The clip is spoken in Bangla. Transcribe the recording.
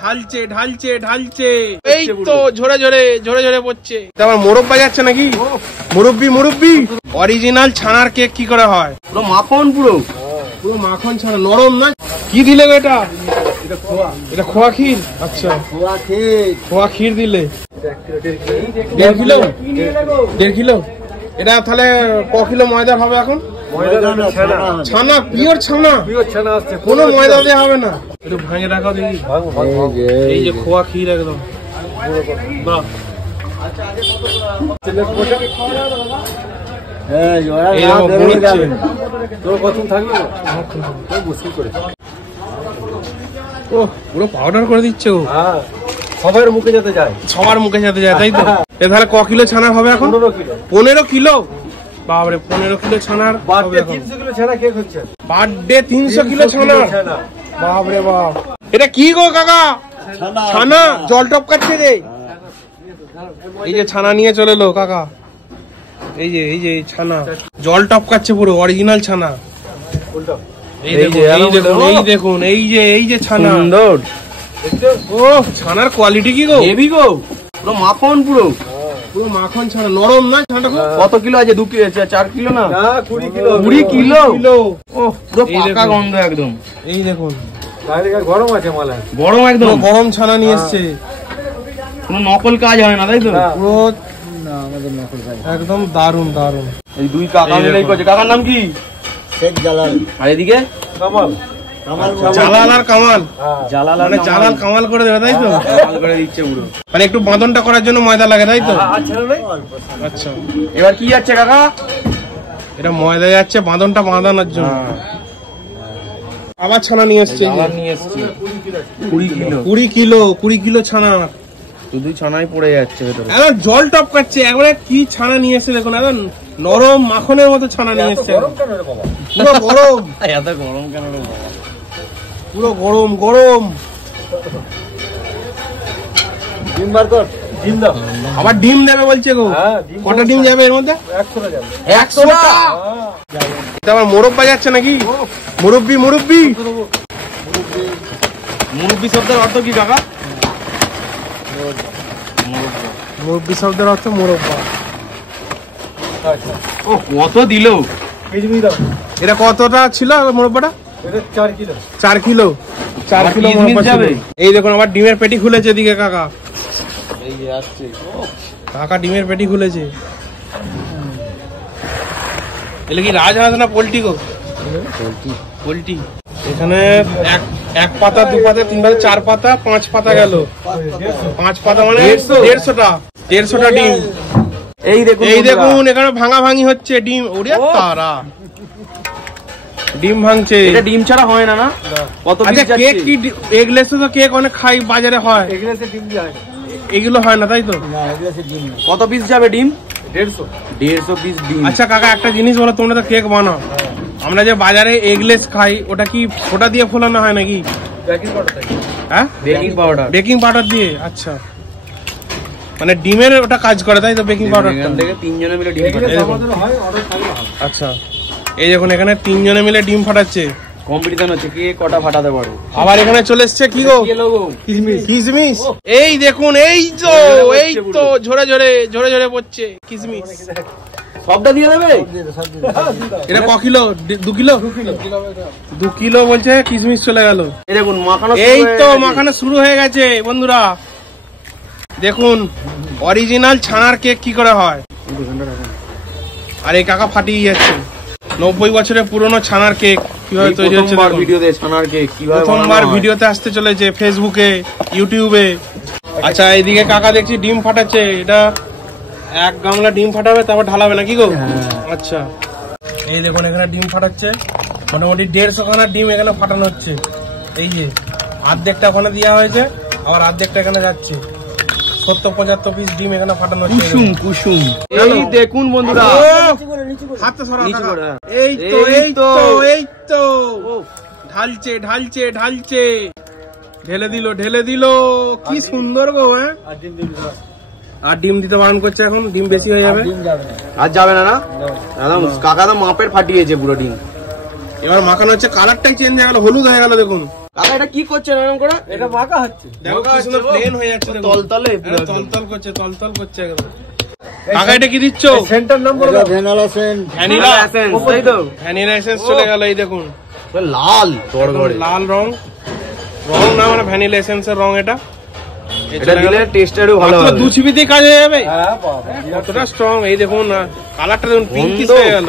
ঢালছে ঢালছে ঢালছে, এই তো ঝরে ঝরে ঝরে ঝরে পড়ছে। আমার মোরব বাজাচ্ছে নাকি? মুরব্বি মুরব্বি, অরিজিনাল ছানার কেক কি করে হয়? পুরো মাখন, পুরো পুরো মাখন ছানা, নরম না? কি দিলে এটা? এটা খোয়া ক্ষীর। আচ্ছা, খোয়া ক্ষীর দিলে 1.5 কিলো। 1.5 কিলো। এটা তাহলে ক কিলো ময়দা হবে এখন? ছানা, পিওর ছানা, কোনো ময়দা দেওয়া হবে না। একটু ভাঙে রাখা দেখি। এই যে খোয়া ক্ষীর একদম। বাহ, পুরো পাউডার করে দিচ্ছে ও। সবার মুখে যেতে যায়, সবার মুখে যেতে যায়, তাই তো? তাহলে ক কিলো ছানা হবে এখন? 15 কিলো। বাবরে, 15 কিলো ছানার বার্থডে 300 কিলো ছানা কেক হচ্ছে। বার্থডে 300 কিলো ছানা, বাবরে বাপ। এটা কি গো কাকা? ছানা জল টপকাচ্ছে রে। এই যে ছানা নিয়ে চলে এলো কাকা, এই যে এই যে ছানা জল টপকাচ্ছে, পুরো অরিজিনাল ছানা। এই দেখুন এই দেখুন, এই যে এই যে ছানা। ও ছানার কোয়ালিটি কি গো? হেভি গো, পুরো মাখন, পুরো পুরো মাখন ছানা, নরম না ছানাটা? কত কিলো আছে? 2 কিলো, 4 কিলো না? 20 কিলো। 20 কিলো। ও পুরো পাকা গন্ধ একদম। এই দেখুন, গরম আছে মালা, গরম একদম, গরম ছানা নিয়ে এসছে। কোনো নকল কাজ হয় না, তাই তো? পুরো আমাদের নকল কাজ একদম দারুন দারুন। এই দুই কাকা মিলেই করছে। কাকার নাম কি? শেখ জালাল। আর এদিকে কামাল। জালাল আর কামাল। জালাল মানে জালাল কামাল করে দেবে, তাই তো? কামাল করে দিচ্ছে পুরো। মানে একটু বাঁধনটা করার জন্য ময়দা লাগে, তাই তো? আচ্ছা, এবার কি যাচ্ছে কাকা? এটা ময়দা যাচ্ছে বাঁধনটা বাঁধানোর জন্য। আবার ছানা নিয়ে এসছে, 20 কিলো ছানা। শুধু ছানাই পড়ে যাচ্ছে ভেতরে, একদম জল টপকাচ্ছে। একবারে কি ছানা নিয়ে এসছে দেখুন, একদম নরম মাখনের মতো ছানা নিয়ে এসছে। পুরো গরম। এত গরম কেন রে বাবা? পুরো গরম গরম। ডিম বার কর, ডিম দাও। আবার ডিম দেবে বলছে গো? কটা ডিম যাবে এর মধ্যে? 100টা যাবে। 100টা? এটা আমার মোরব বাজাচ্ছে নাকি? মুরব্বি মুরব্বি। মুরব্বি শব্দের অর্থ কি কাকা? মুরব্বি শব্দের অর্থ মোরব্বা। ও কত দিল? এটা কতটা ছিল মোরব্বাটা? 4 কিলো। 4 কিলো। 4 কিলো মোরব্বা যাবে। এই দেখুন আবার ডিমের পেটি খুলেছে এদিকে কাকা। এই যে আসছে কাকা, ডিমের পেটি খুলেছে। এলে কি রাজহাঁস না পোল্ট্রি গো? পোল্ট্রি। এখানে এক পাতা, 2 পাতা, 3 পাতা, 4 পাতা, 5 পাতা গেল। 5 পাতা মানে 150টা ডিম। এই দেখুন, এই দেখুন এখানে ভাঙা ভাঙি হচ্ছে ডিম। ওরে তারা, ডিম ভাঙছে। এটা ডিম ছাড়া হয় না, না? কত পিস যাচ্ছে? কেক কি এগলেসে তো কেক অনেক খাই বাজারে হয়, এগলেসে ডিম যায় না, এগুলো হয় না, তাই তো? না, এগলেসে ডিম না। কত পিস যাবে ডিম? 150 পিস ডিম। আচ্ছা কাকা, একটা জিনিস বলো, তোমরা তো কেক বানাও, আমরা যে বাজারে এগলেস খাই ওটা কি ওটা দিয়ে ফোলানো হয় নাকি? Baking powder. হ্যাঁ, বেকিং পাউডার। বেকিং পাউডার দিয়ে। আচ্ছা, মানে ডিমের ওটা কাজ করে, তাই তো? বেকিং পাউডার থেকে 3 জনে মিলে ডিম ফাটাচ্ছে। আচ্ছা, এই দেখুন এখানে 3 জনে মিলে ডিম ফাটাচ্ছে। কম্পিটিশন হচ্ছে কে কটা ফাটাতে পারে। আবার এখানে চলে এসছে কি গো? কিশমিশ। এই দেখুন, এই তো ঝরে ঝরে ঝরে ঝরে পড়ছে কিশমিশ। সবটা দিয়ে দেবে? এটা ক কিলো? 2 কিলো। 2 কিলো বলছে কিশমিশ চলে গেল। এই দেখুন মাখানো, এই তো মাখানো শুরু হয়ে গেছে বন্ধুরা। দেখুন অরিজিনাল ছানার কেক কি করে হয়। আর এই কাকা ফাটিয়ে যাচ্ছে। 90 বছরের পুরনো ছানার কেক কিভাবে তৈরি হচ্ছে। ভিডিওতে ছানার কেক কিভাবে প্রথমবার ভিডিওতে আসতে চলেছে ফেসবুকে, ইউটিউবে। আচ্ছা, এইদিকে কাকা দেখছি ডিম ফাটাচ্ছে। এটা 1 গামলা ডিম ফাটাবে, তারপর ঢালাবে নাকি গো? আচ্ছা, এই দেখুন এখানে ডিম ফাটাচ্ছে। মোটামুটি 150 খানা ডিম এখানে ফাটানো হচ্ছে। এই যে অর্ধেকটা ওখানে দেওয়া হয়েছে, আবার অর্ধেকটা এখানে যাচ্ছে। 70-75 পিস ডিম এখানে ফাটানো হচ্ছে। কুসুম। এই দেখুন বন্ধুরা, হাতটা সরাও কাকা। এই তো এই তো এই তো ঢালছে ঢালছে ঢালছে, ঢেলে দিল। কি সুন্দর গো। হ্যাঁ, আর ডিম দিতে বারণ করছে এখন, ডিম বেশি হয়ে যাবে। আর যাবে না, না একদম কাকা তো মাপের ফাটিয়েছে পুরো ডিম। এবার মাখানো হচ্ছে, কালারটাই চেঞ্জ হয়ে গেল, হলুদ হয়ে গেল। দেখুন কাকা এটা কি করছেন এরকম করে? এটা মাখা হচ্ছে। দেখো কি সুন্দর প্লেন হয়ে যাচ্ছে, দেখো। তলতলে পুরো একদম। তলতল করছে, তলতল করছে একদম। কাকা এটা কি দিচ্ছ? সেন্টার নাম বলে দাও। Vanilla Saint. ভ্যানিলা এসেন্স, তাই তো? ভ্যানিলা এসেন্স চলে গেল, এই দেখুন লাল গড়গড়ে। লাল রং না, মানে ভ্যানিলা এসেন্সের রং এটা। এটা দিলে টেস্টটাও ভালো হবে। 2 চিবিতেই কাজ হয়ে যাবে। হ্যাঁ বাবা, কতটা স্ট্রং, এই দেখুন না কালারটা দেখুন, পিঙ্কিশ হয়ে গেল।